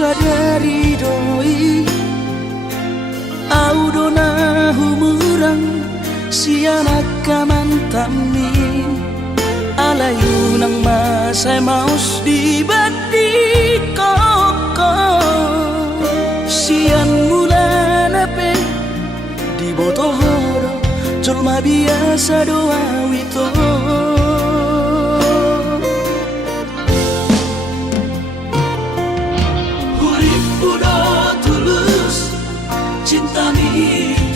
sadari doi au dona humurang sianak kamantami alayu nang masay maus di badi koko sian mula nape di botohoro culma biasa doa wito hurip udo tulus cinta mi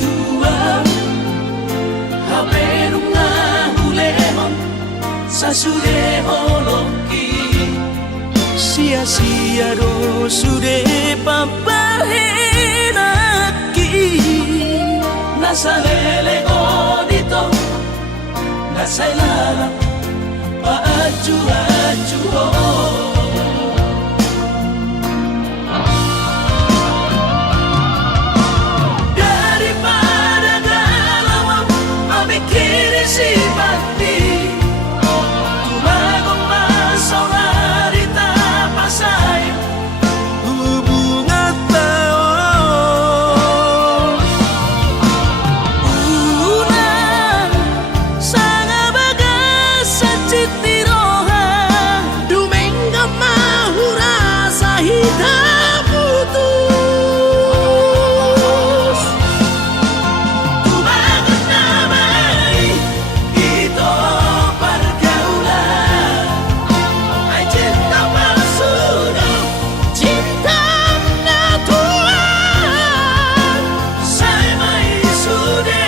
tua hapenunga hulemon sasude holoki sia-sia do sude papahenaki nasalele odito nasailala paaju-aju daripada galau memikiri si mati tumagong masaulari tapasay hubungan taon unang sanga bagas sa citiroha dumengga mahura sa hidup putus tumagat namay ito pergaulan ay cinta palsu cinta natural saya may sude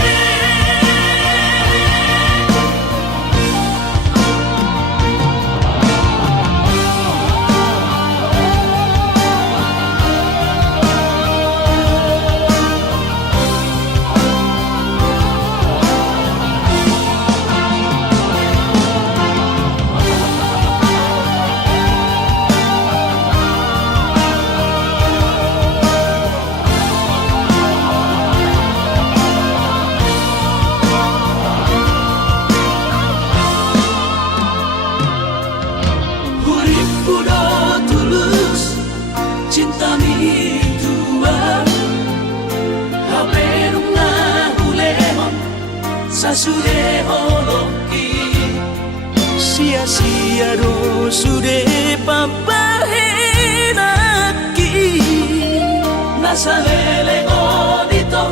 hurip udo tulus cinta mi tua hapenunga hulemon sasude holoki sia-sia do sude papahenaki nasalele odito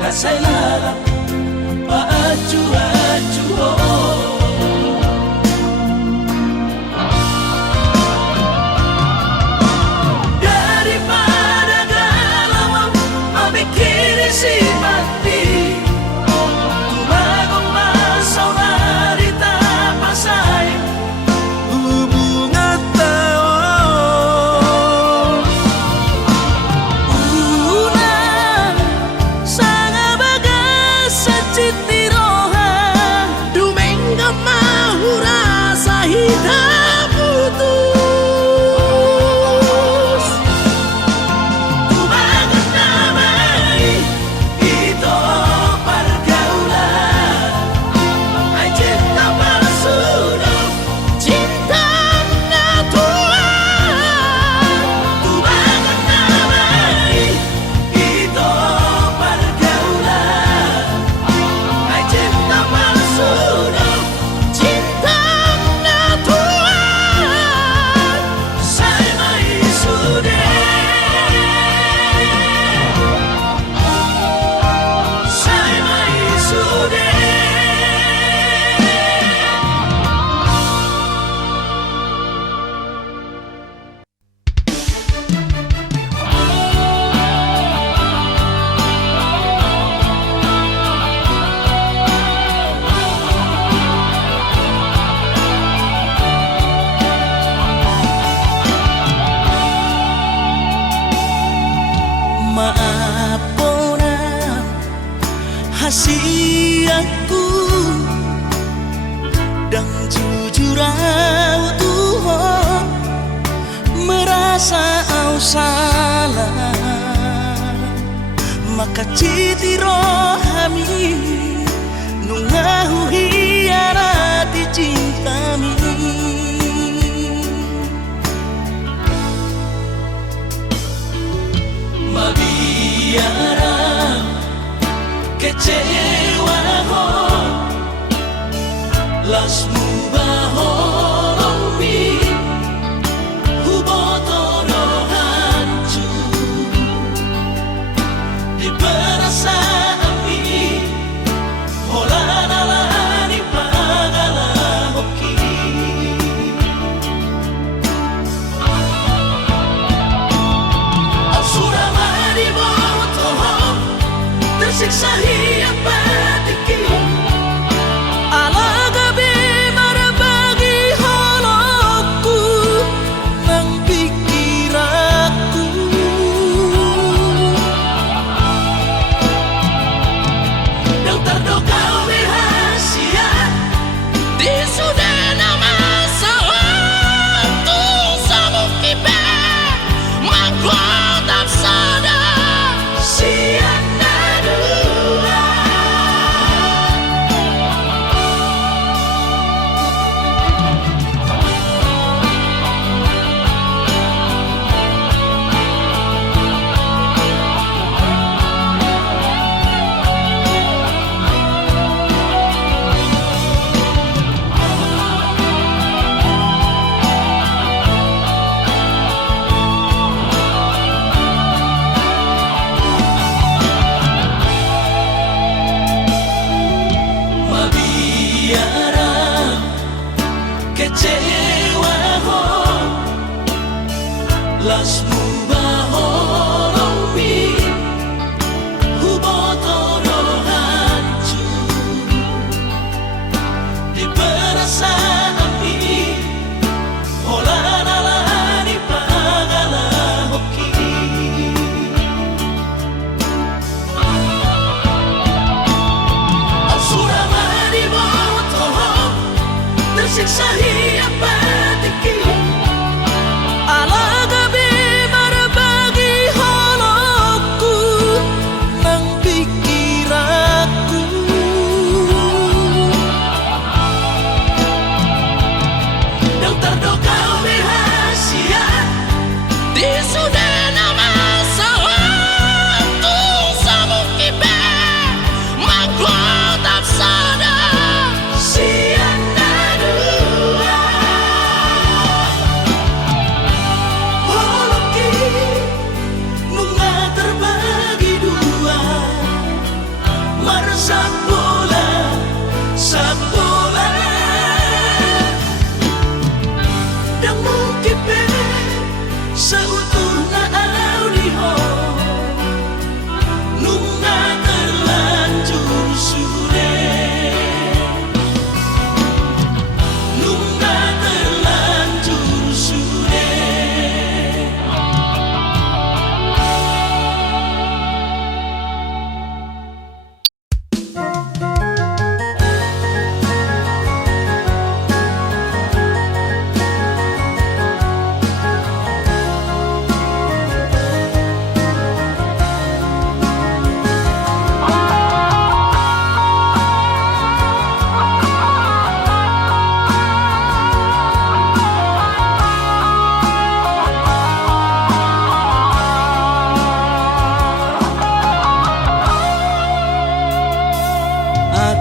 nasailala paaju-aju daripada galau memikiri si mati tumagong masaulari tapasay hubungan taon unang sanga bagas sa citiroha dumengga mahura sa hidup putus tumagat namay ito pergaulan ay cinta palsu cinta natural tumagat namay ito pergaulan ay cinta palsu cinta natural saya may sude saya may sude maapona hasiaku dan jujur au Tuhan merasa au salah maka citi rohami nungahu hiarati cintami di perasaan ini hola di pagala hoki al surama di boto tersiksa hiap batiki las mubaholomi hubotoro hancur di perasaan ini hola di pagala hoki al surama di boto tersiksa hiap batiki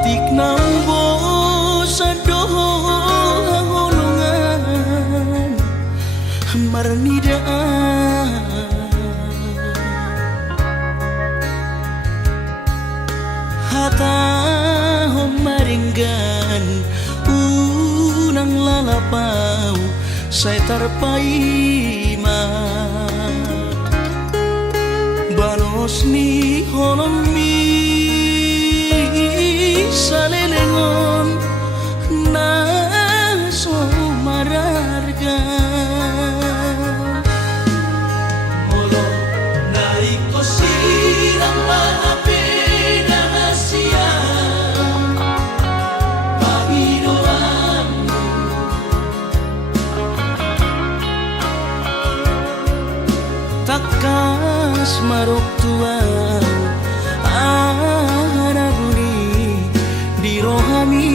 atik nambo sadoho holongan marnidaan hata homaringgan unang lalapau saya terpaima balos ni holomi salelengon na so mararga molo naik ko sirang maapena hasia pagidoanmu takas marok tuang araguni di rohami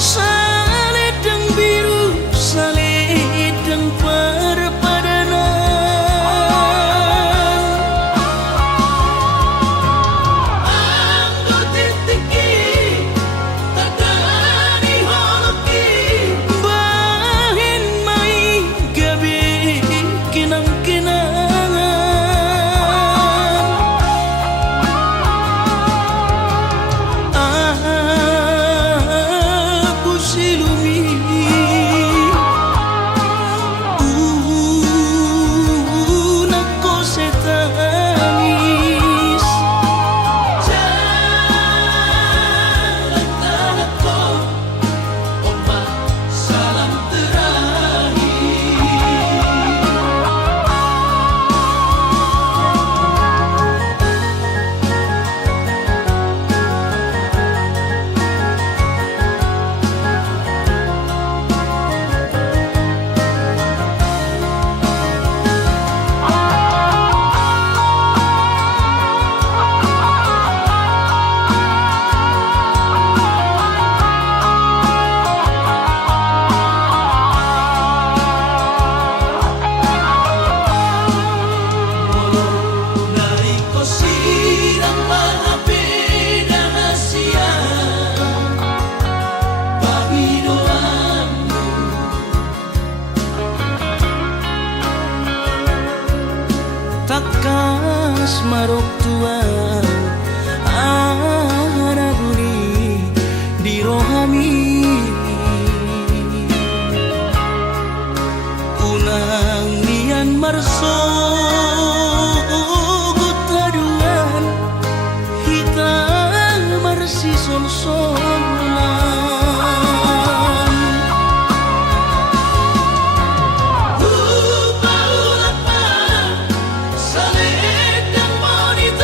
Saledeng biru, saledeng perpadanan. Anggo titiki, tadani holoki, bahin mai gabi kinang-kinangan. Aku silumi nako setanis jalan tanahku, ombak salam terakhir. Naiko sirang mga pinahasian, Panginoon. Takas marok tuan araguni di rohami, unang nian marso gutaduan, hitang marsi sol-solan. Paulapa, saledeng monit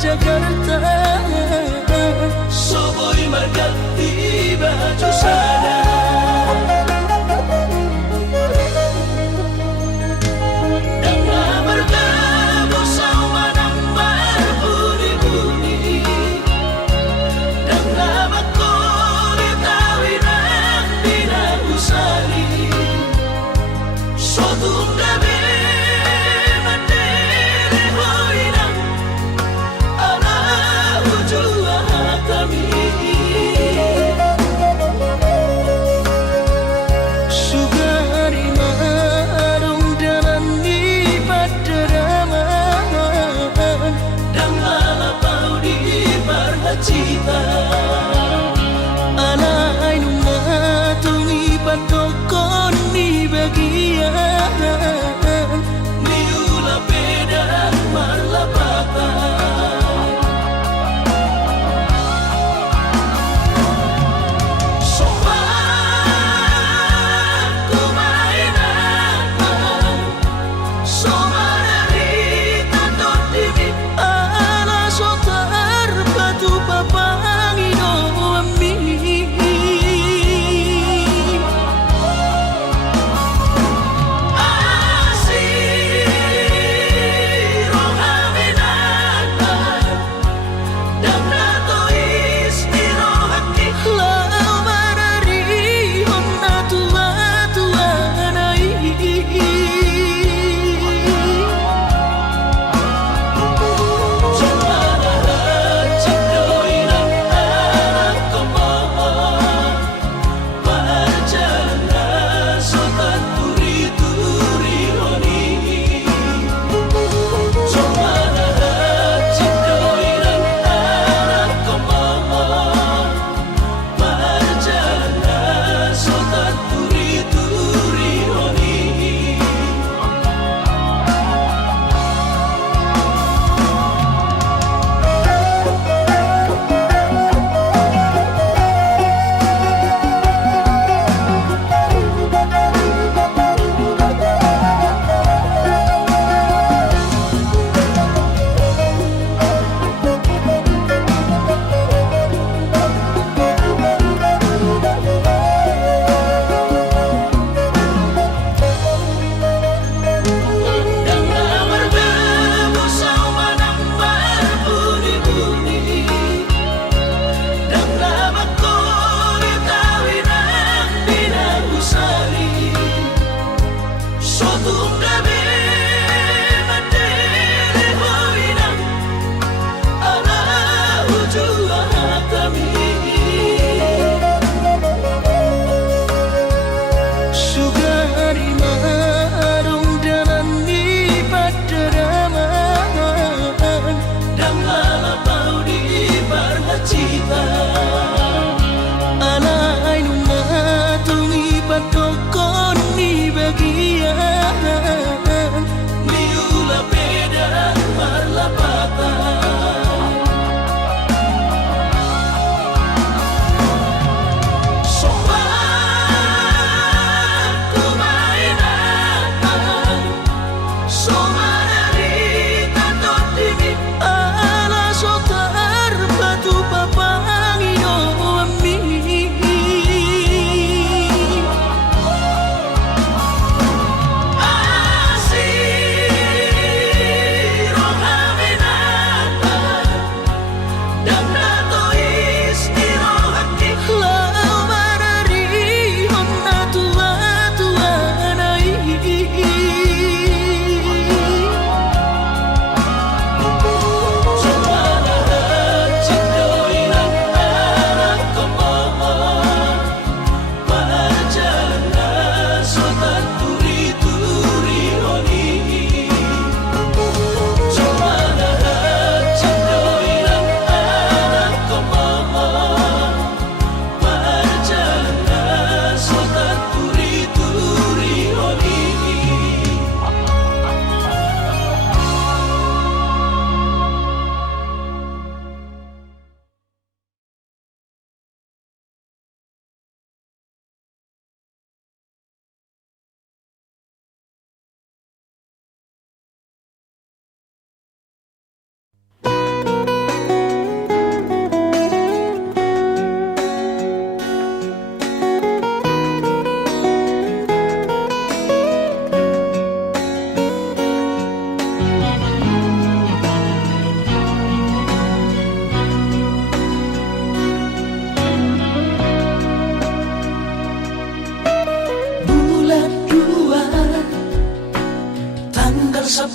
Jakarta. Soboy margatti baju sana. Dengan bertemu sama nang berbuni-buni, dengan makuli tawinan binang usali, sotung gabi mandiri hoinang ala ujua hatami.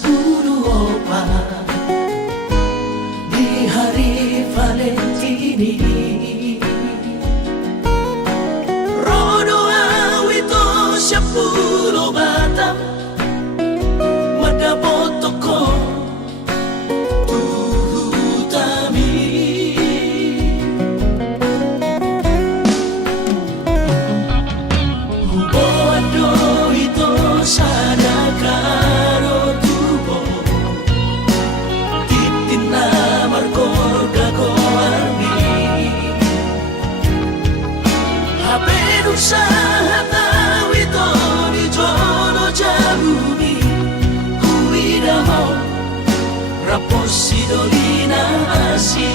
24 di hari Valentini. Rodo awito siya pulo Batam, madabot ko tuhutami. Huboado ito sana karo tubo, titin na markor gago armi. Haberu sa hataw ito ni Jono Jabumi, Kuida mo rapos si Dolina Asi.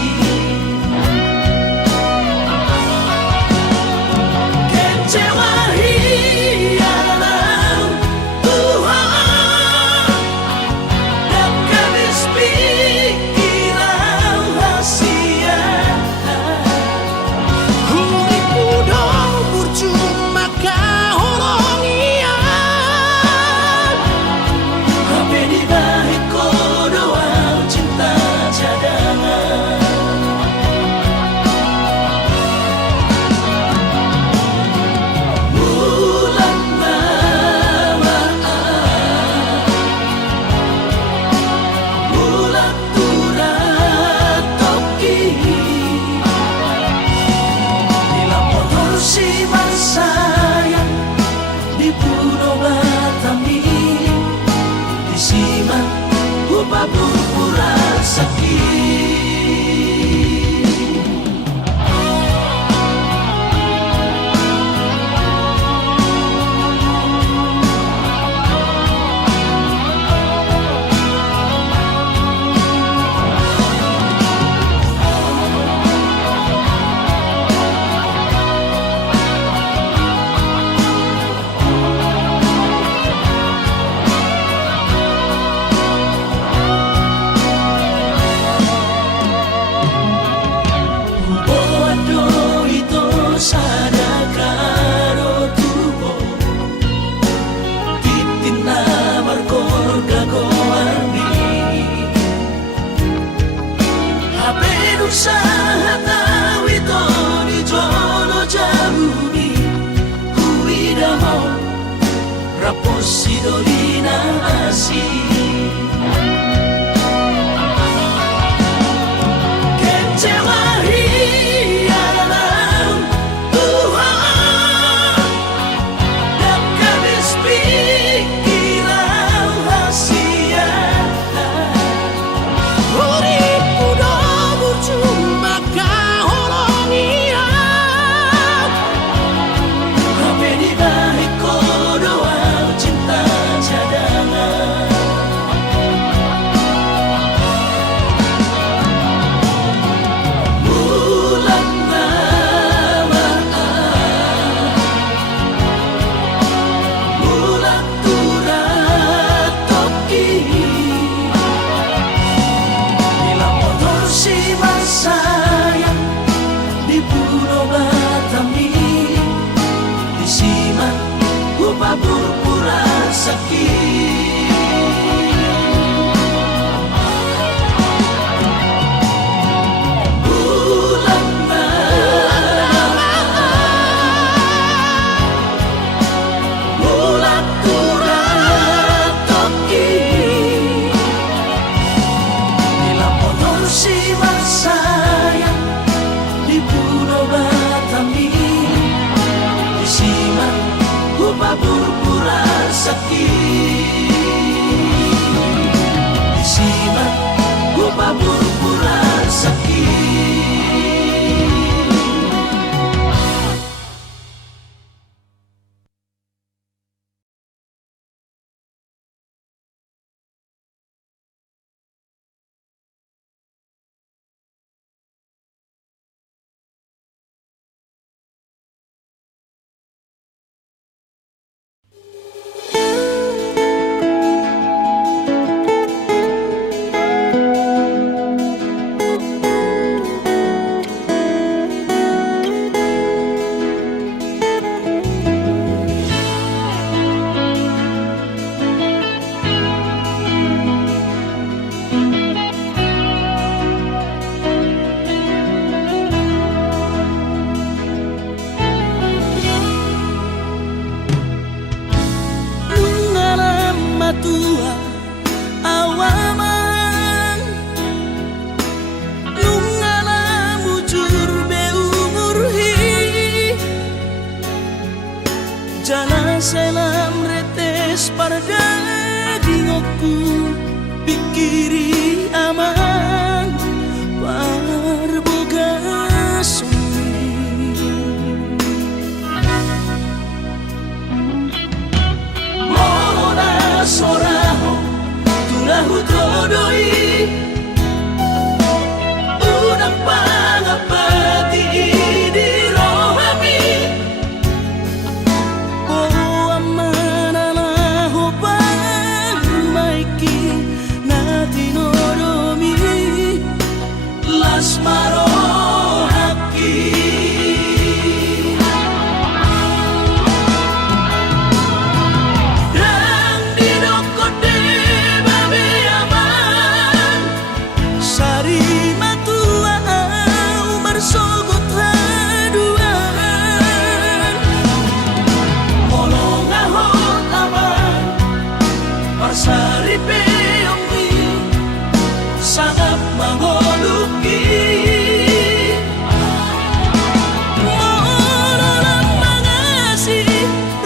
Pura sakit. hutodoi unang pangapati di rohami Oh amanana hubang maiki na tinoromi las marohaki dan dinokote babe aman Sari matua umar sogot haduan molong ahot aman parsari peongi sangat mangoluki Morolang mangasi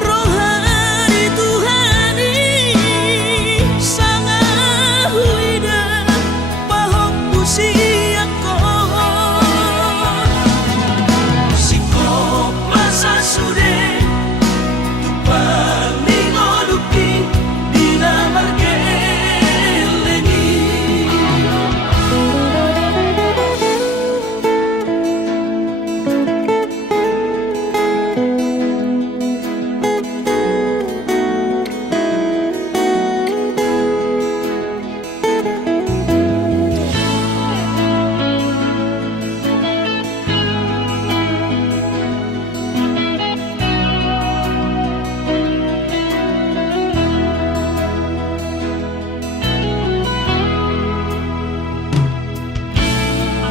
rohani Tuhani Sanga huida pahok usiako sikop masa sude tupang ningoluki dinamargeleni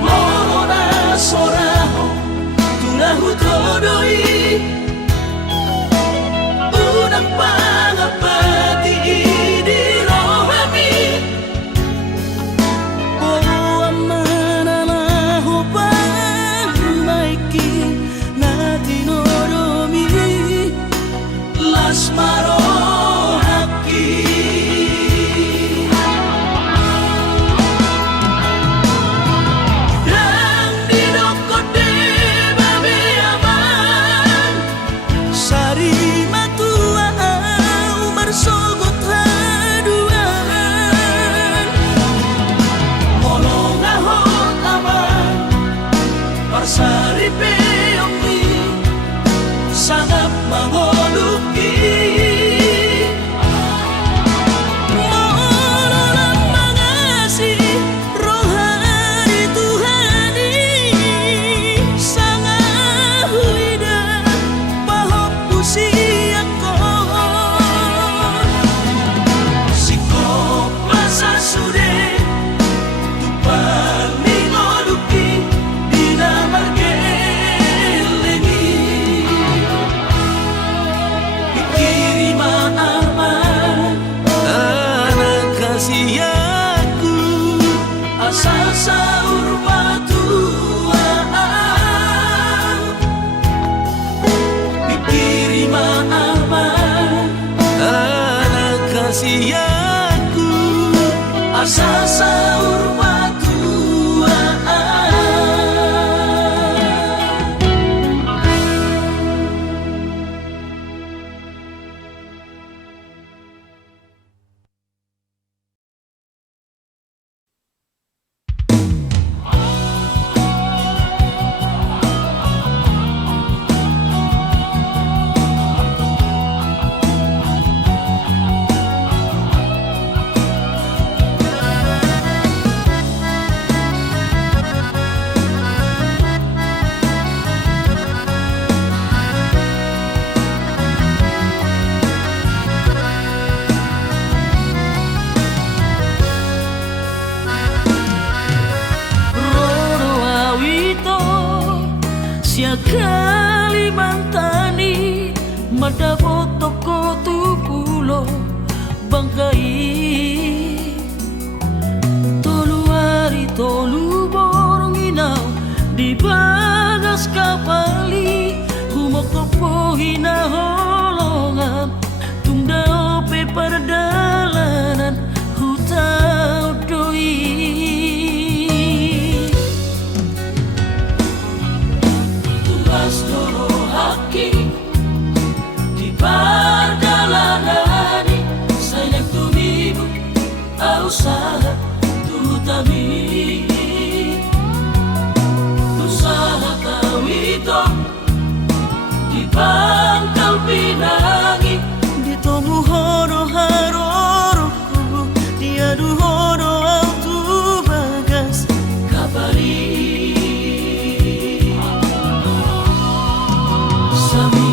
Morona soraho tunahutodoi unang pangapati di rohami Oh amanana hubang maiki na tinoromi las marohaki dan dinokote babe aman Sari matua umar sogot haduan molong ahot aman parsari peongi sangat mangoluki Morolang mangasi rohani Tuhani Sanga huida pahok usiako sikop masa sude tupang ningoluki dinamargeleni pikirima aman anak kasihku asal saur batuaan pikirima aman anak kasihku asal saur batuaan Sia Kalimantani mada toko tupulo bangkai tolu hari tolu borong inau di bagas kapali humok topo hina holongan tunda ope perdalanan hutau doi Loro haki di perjalanan sayang tumibu usaha tutami usaha kawito di Pangkal Pinang Dito muhono haroroku dia duhono autu bagas kabari sami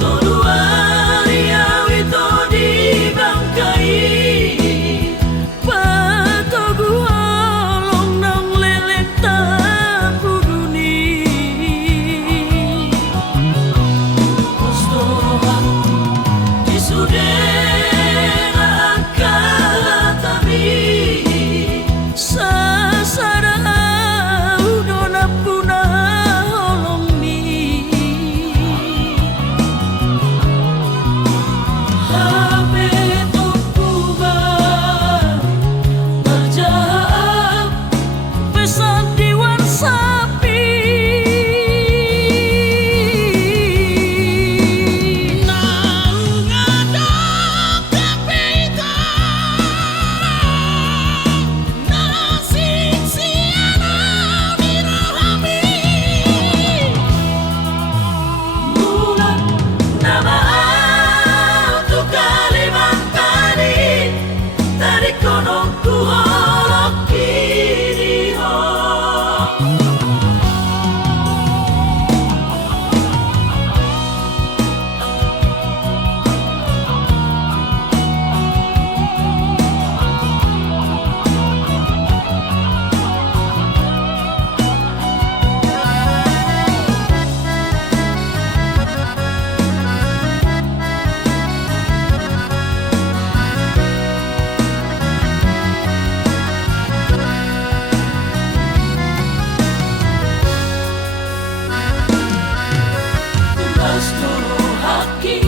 toluari awito di Bangkai patogu holong nang lelek tapuduni Postohan di Sudera Kalatami sasada udona puna holong ni Hape Tokuba Berjahap pesan diwan sapi nang ada kapita nasik siana dirahami Mulan nama autu Kalimantan Dari kono ku holok kiri ho Bastoro haki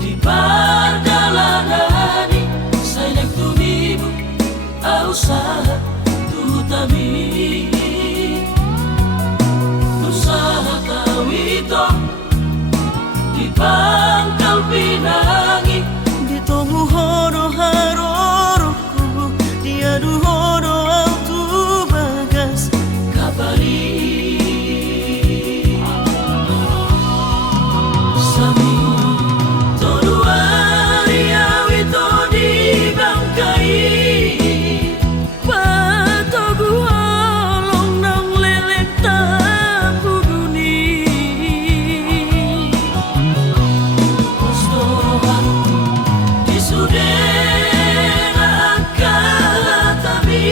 di perjalanani saya tumibu usaha tutami usaha kawito di Pangkal Pinang Dito muhono haroroku dia duhono autu bagas kabari sami toluari awito di Bangkai patogu holong nang lelek tapuduni Postohan di Sudera Kalatami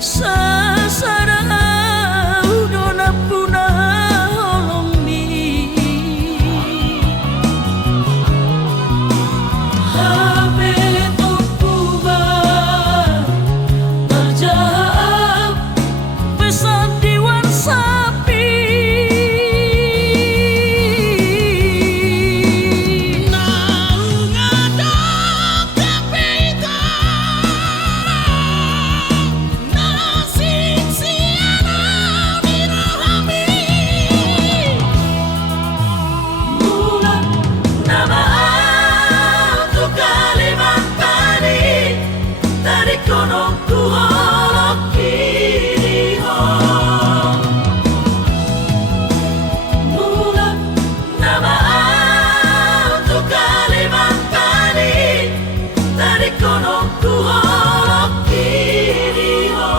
sasada udona puna holong ni Hape Tokuba Berjahap pesan diwan sapi nang ada kapita nasik siana dirahami Mulan nama autu Kalimantan Dari kono ku holok kiri ho Mulan nama autu Kalimantan Dari kono ku holok kiri ho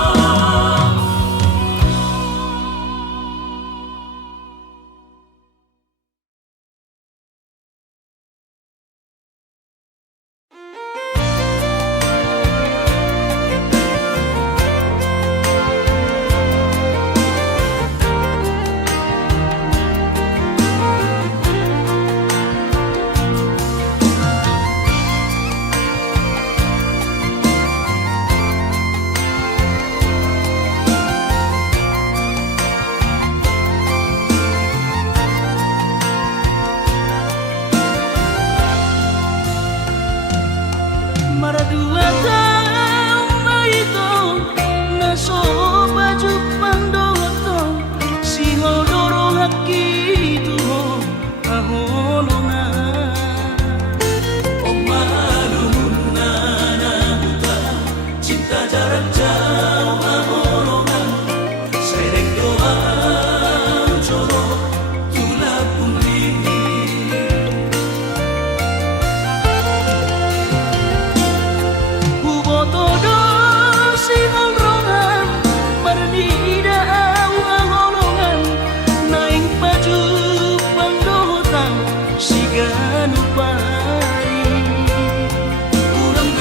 Maradua tau maito naso baju pandoto si hodoro haki tuho ahono na Omaluna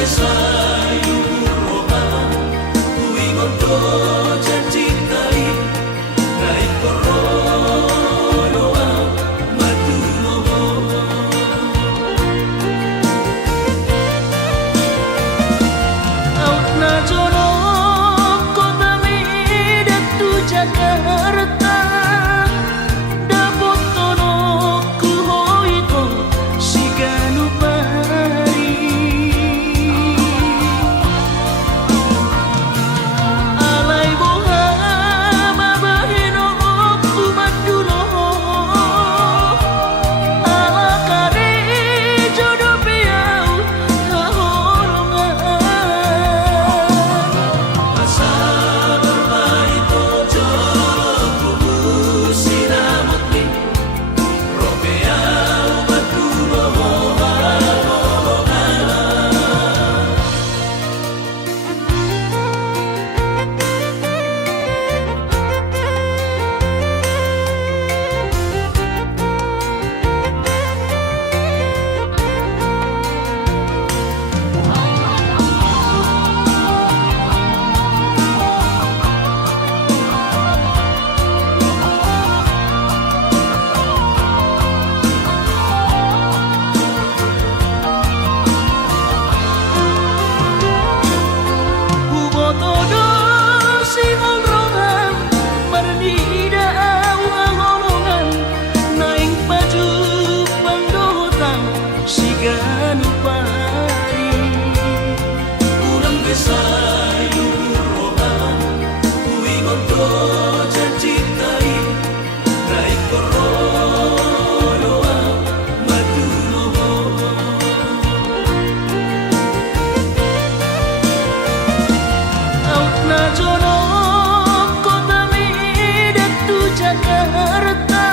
besayu roha kuingon to janji tai kai koroyo maduno out na jono kota medan tu Jakarta dapot tono ku hoiko siganu pari alai boha mabahino ku madulo ala kare jodo piau haholongan asa bermai to jolo kubu sinamutni robea maduno Ubotodo si holrongan marnida awalongan naing baju pandotan si ganu pari ulang besayu roha kuingon to janji tai kai koroyo maduno out na jono kota medan tu Jakarta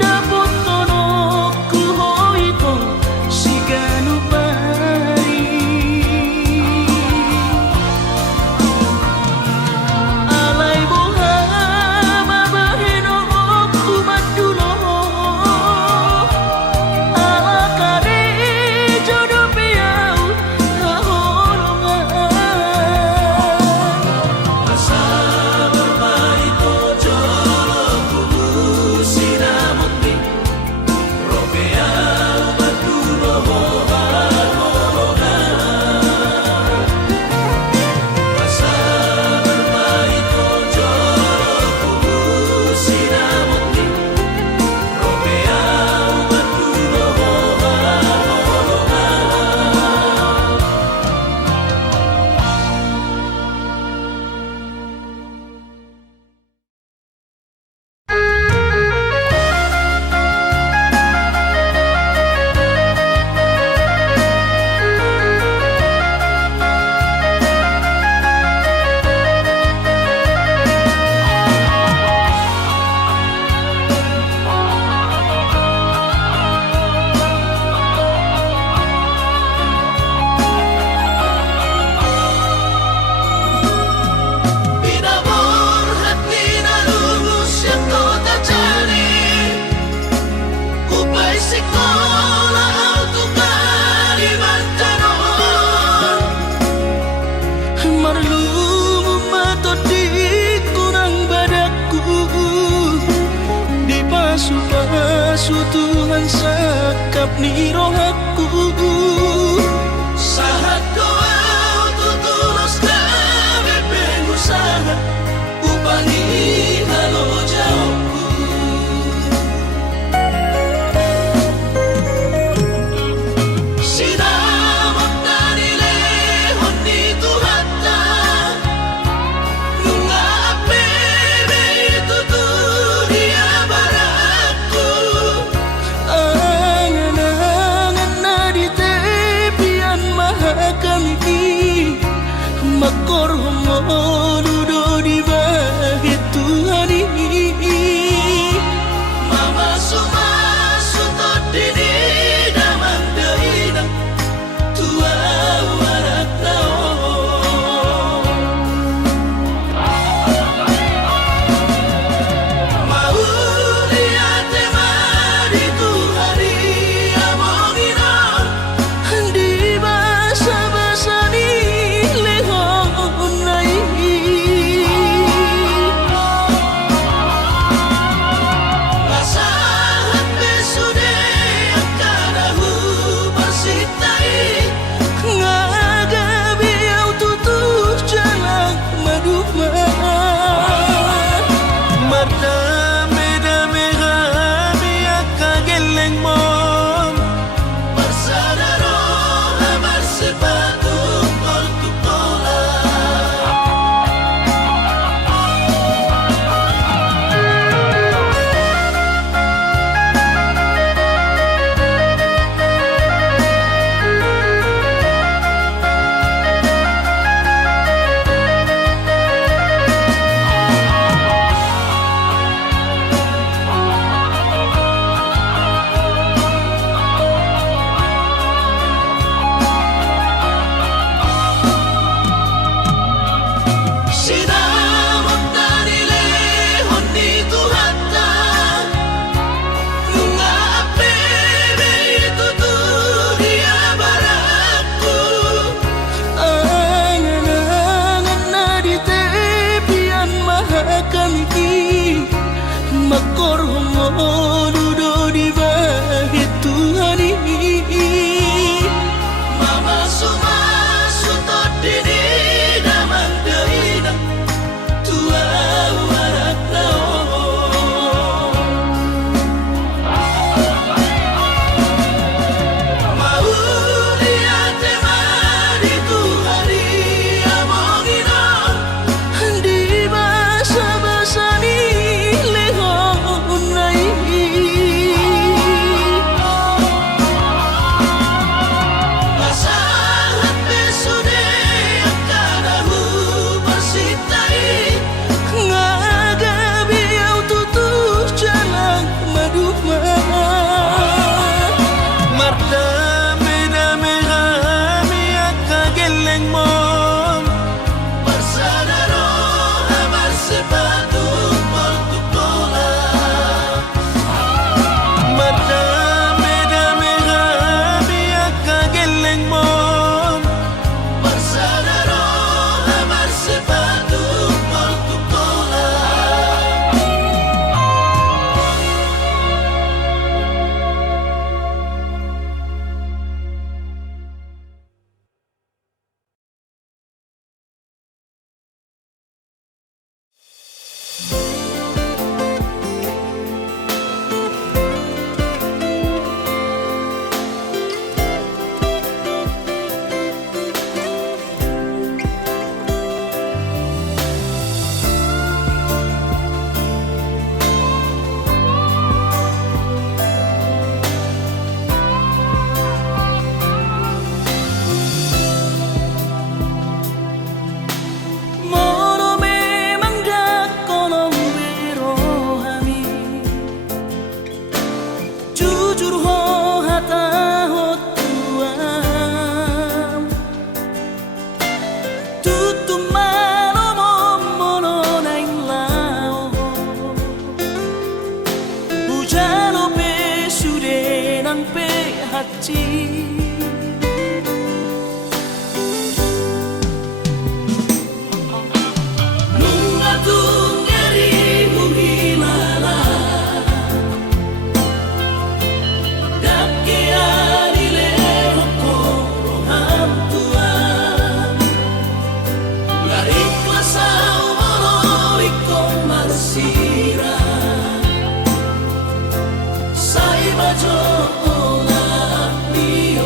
dapot tono ku hoiko siganu pari alai boha mabahino ku madulo ala kare jodo piau haholongan asa bermai to jolo kubu sinamutni robea maduno asa bermai to jolo kubu sinamutni robea maduno Binabur hati na lulus yang kau tak cari Upay sekolah auto Kalimantan marlumu matot di kurang badaku di pasu-pasu Tuhan sakap ni rohaku Sahat doa tutulus kami pengusaha Upangi halo jauhku Sinamot na nilehon ni Tuhata Nunga apebe itu dunia baratku angan-angan na di tepian mahakami makor homoludo di bahit Tuhan ini Mama sumasu tot dini damang dahina Tua warat nao Mauli ate mari tu hari amongina di bas suci. Nungatung ngeri muhilala Dakearile hokoro hamtua La ikhlas umoro ikon marsira Sai bajo ona mio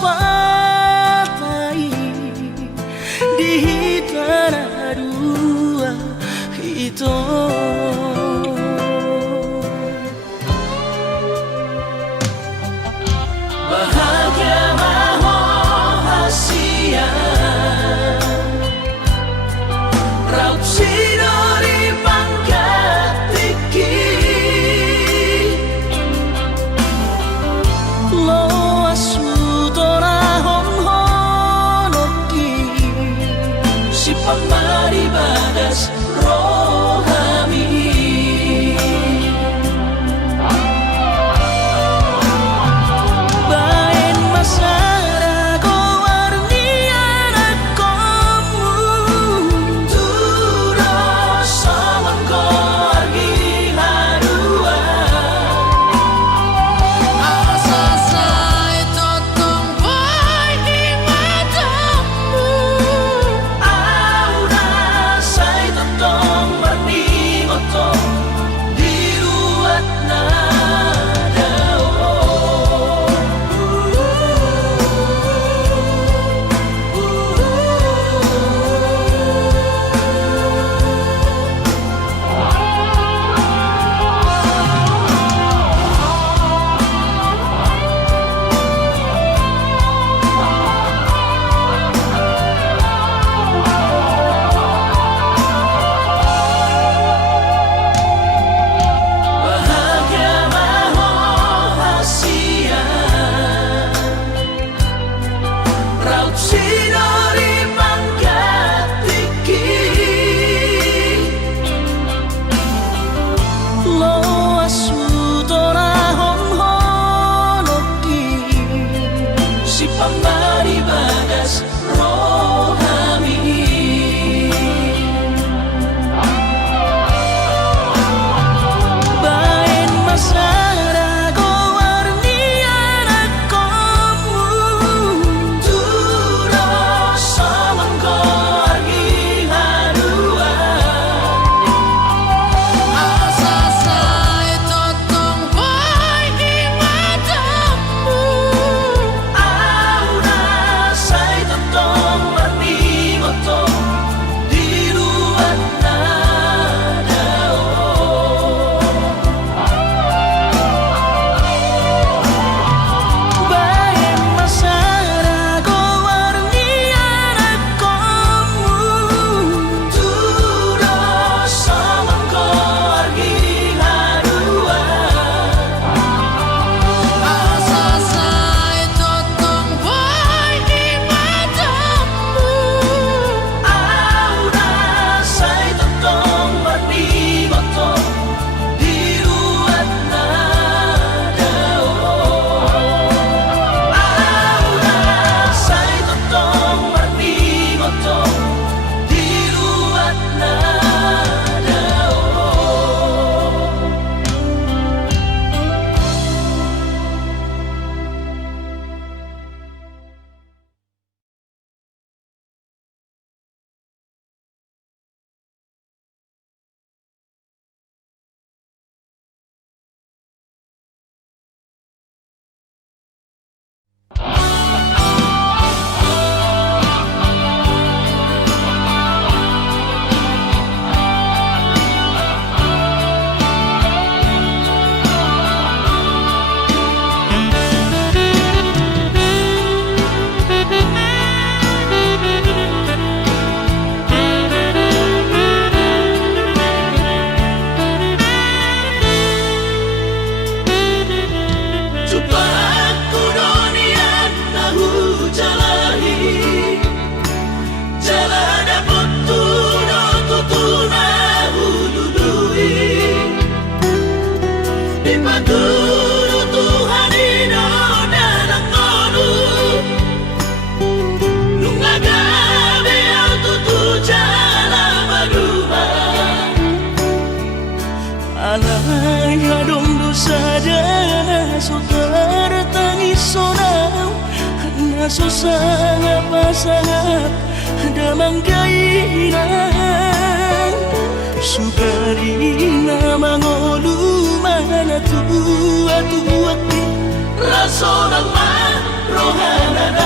patai di tanah dua itu. Bahagia mahohasia Raut sidori pangkat tinggi Lo asutora hon honoki Si pamari bagas rohami Bain masara ko warnian akomu Turo sawan ko argi harua Asa sai totong boy di matamu Aura say totong marningoto Diruat na Bahagia mahohasia Raut sidori pangkat tinggi Lo asutora hon honoki Si pamari bagas rohami Bain masara ko warnian akomu Turo sawan ko argi harua Asa sai totong boy di matamu Aura say totong marningoto Diruat na Bain masara ko warnian akomu Turo sawan ko argi harua Asa sai totong boy di matamu Aura say totong marningoto Diruat na Aura say totong marningoto Diruat na Coba aku donian nahu jalahi Jalan dapat tuno tutuna hududui Ipaturu Tuhan ino dalam kodu Nungagabe au tutu jalan baduma Alay hadong dosa dana sotar tangis sonau Nasusanga pasangap damang kainan Sukarina mangolu mana tua tua Raso ng man rohanan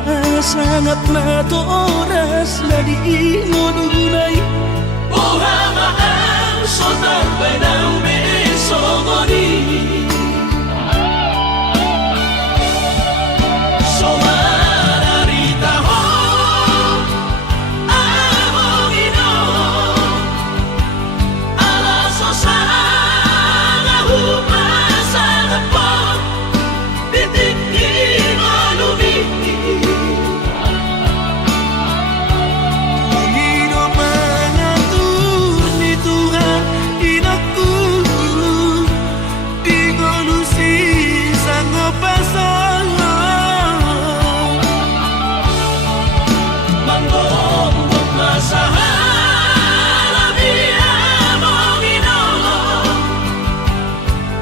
pasangat na to oras na di mo dunay. Buhamaan sonar benang besogoni. Somararita ho amongino alaso sana humasa po bitigin lumiti. Panginoon mangatur ni Tuhan inaku, di ngolusi sanggup pasang. Manggong masahala biya mongino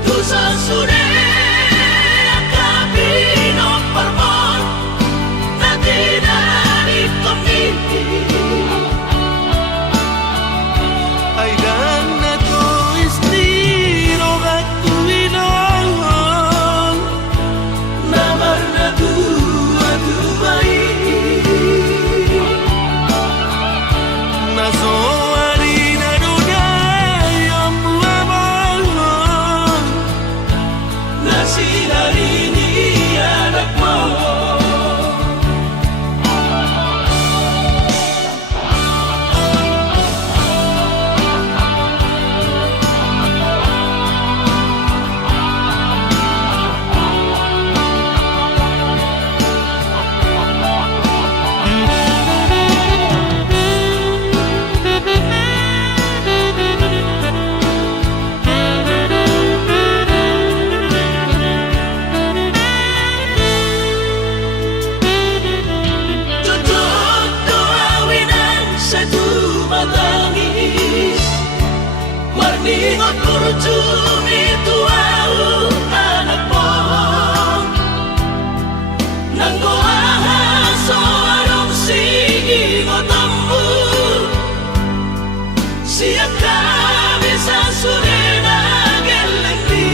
tusa sure akabino parmon na dinari komiti. Ay dan na to estiro at tuwinong Namar na duwa-duway naso harina dunay ang buhamon. na sinarini anak mo. Tutok tuawinan sa tumatangis Marningot kurjumi tuau anak mo. Nanggoahan so anong sige ngotambu siya kami sa surena gelengdi.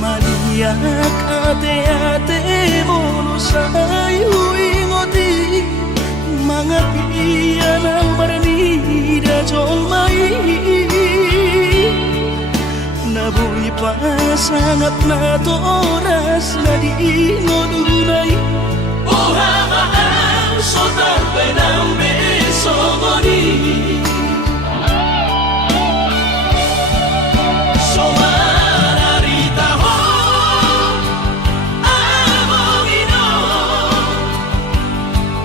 Maniyak ate-ate mo no sa'yo ingoti, mga piyan ang maranida jolmay. Nabuhi pasangat na to oras na di mo dunay. Buhamaan sotar benang besogoni. Somararita ho amongino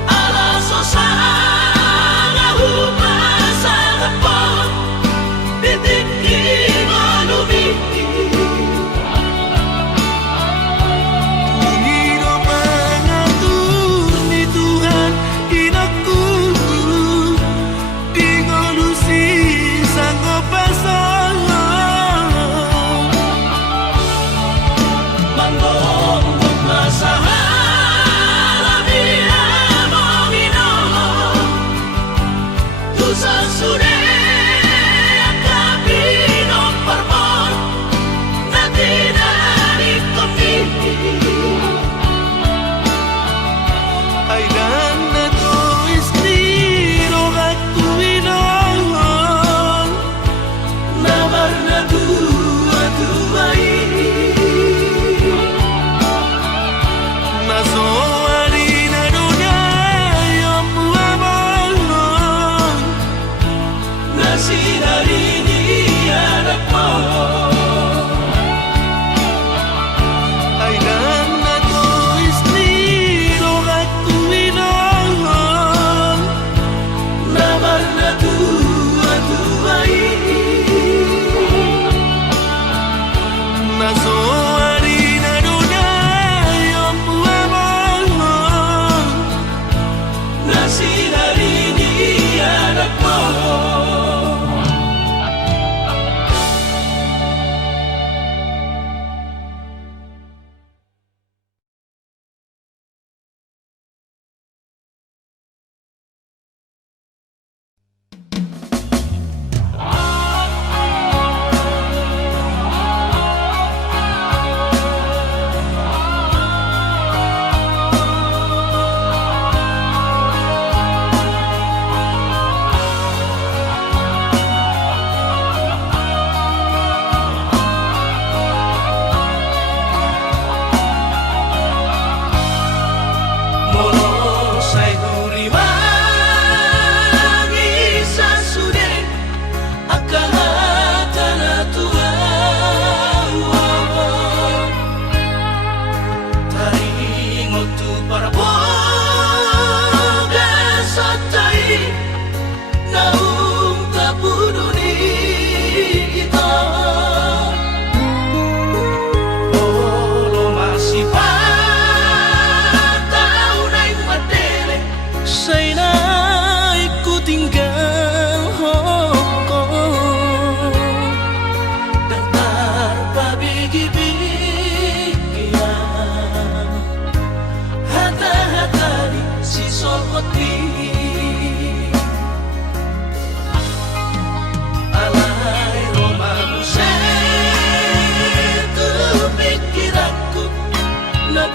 alaso sana humasa po bitigin lumiti. Panginoon mangatur ni Tuhan inaku, di ngolusi sanggup pasang. Manggong masahala biya mongino tusa sure akabino parmon na dinari komiti. Ay dan na to estiro at tuwinong Namar na duwa-duway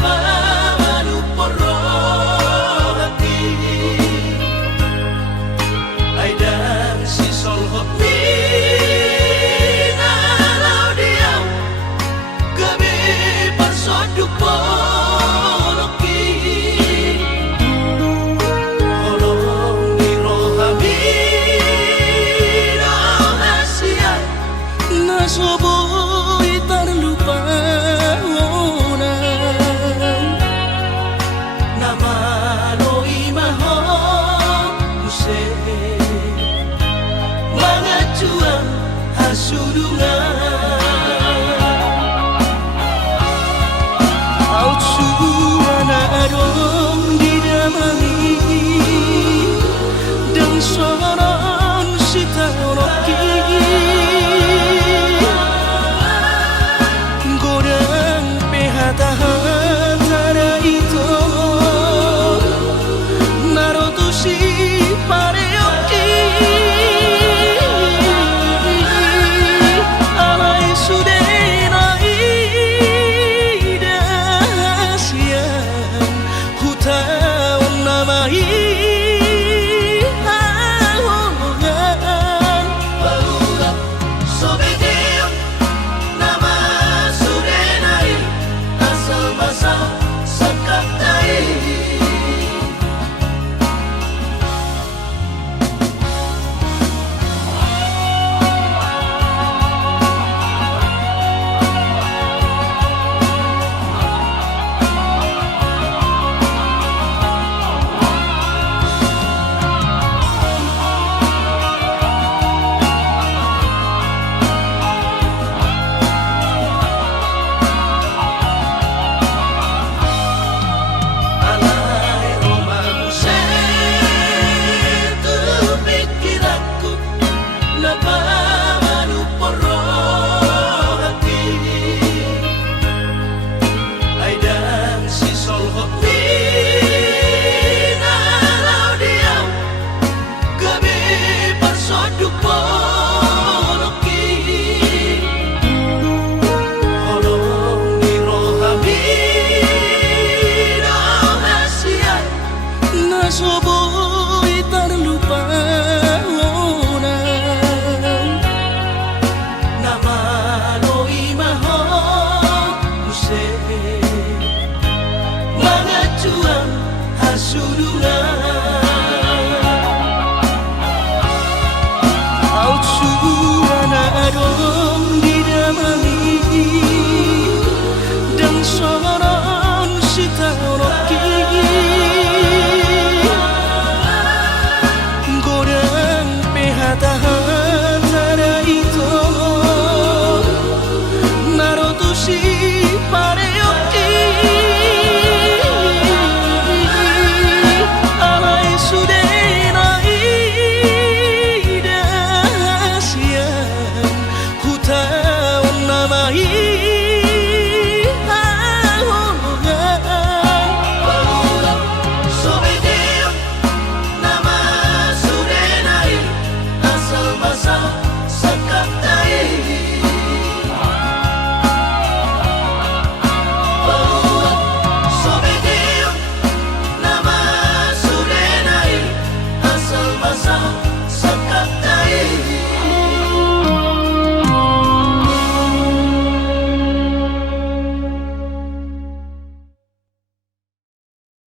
napamanu poro hati ai dan si sol hopi nalau diam gabe pasoduk ponoki holong di rohami rahasia nasoboy terlupa nasoboy terlupa namaloi maho use mga cuang hasudungan au suana adong di damami dan soron sitanoki Hatara ito narotusi pareoki alay sudena ida siang hutawan namai